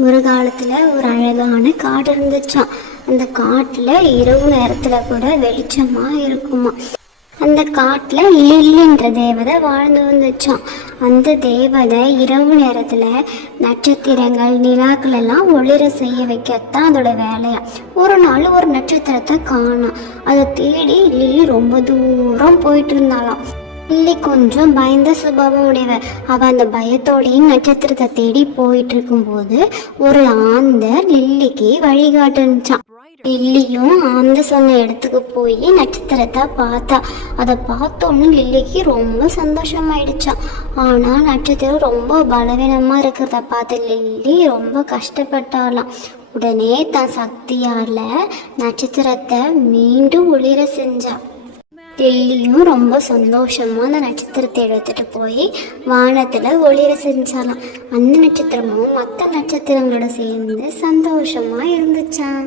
ஒரு காலத்தில் ஒரு அழகான காடு இருந்துச்சான். அந்த காட்டில் இரவு நேரத்தில் கூட வெளிச்சமாக இருக்குமா. அந்த காட்டில் லில்லின்ற தேவதை வாழ்ந்து வந்துச்சான். அந்த தேவதை இரவு நேரத்தில் நட்சத்திரங்கள் நிலாக்கள் எல்லாம் ஒளிர செய்ய வைக்கத்தான் அதோட வேலையா. ஒரு நாள் ஒரு நட்சத்திரத்தை காணோம். அதை தேடி லில்லி ரொம்ப தூரம் போயிட்டு இருந்தாலாம். லில்லி கொஞ்சம் பயந்த சுபாவம் உடையவ. அவள் அந்த பயத்தோடையும் நட்சத்திரத்தை தேடி போயிட்டு இருக்கும்போது ஒரு ஆந்தை லில்லிக்கு வழிகாட்டுச்சான். லில்லியும் ஆந்த சொன்ன இடத்துக்கு போய் நட்சத்திரத்தை பார்த்தா. அதை பார்த்தோன்னு லில்லிக்கு ரொம்ப சந்தோஷமாயிடுச்சான். ஆனால் நட்சத்திரம் ரொம்ப பலவீனமாக இருக்கிறத பார்த்து லில்லி ரொம்ப கஷ்டப்பட்டாலாம். உடனே தன் சக்தியால் நட்சத்திரத்தை மீண்டும் ஒளிர செஞ்சா. லில்லியும் ரொம்ப சந்தோஷமாக அந்த நட்சத்திரத்தை எடுத்துகிட்டு போய் வானத்தில் ஒளிர செஞ்சாலாம். அந்த நட்சத்திரமும் மற்ற நட்சத்திரங்களோட சேர்ந்து சந்தோஷமாக இருந்துச்சான்.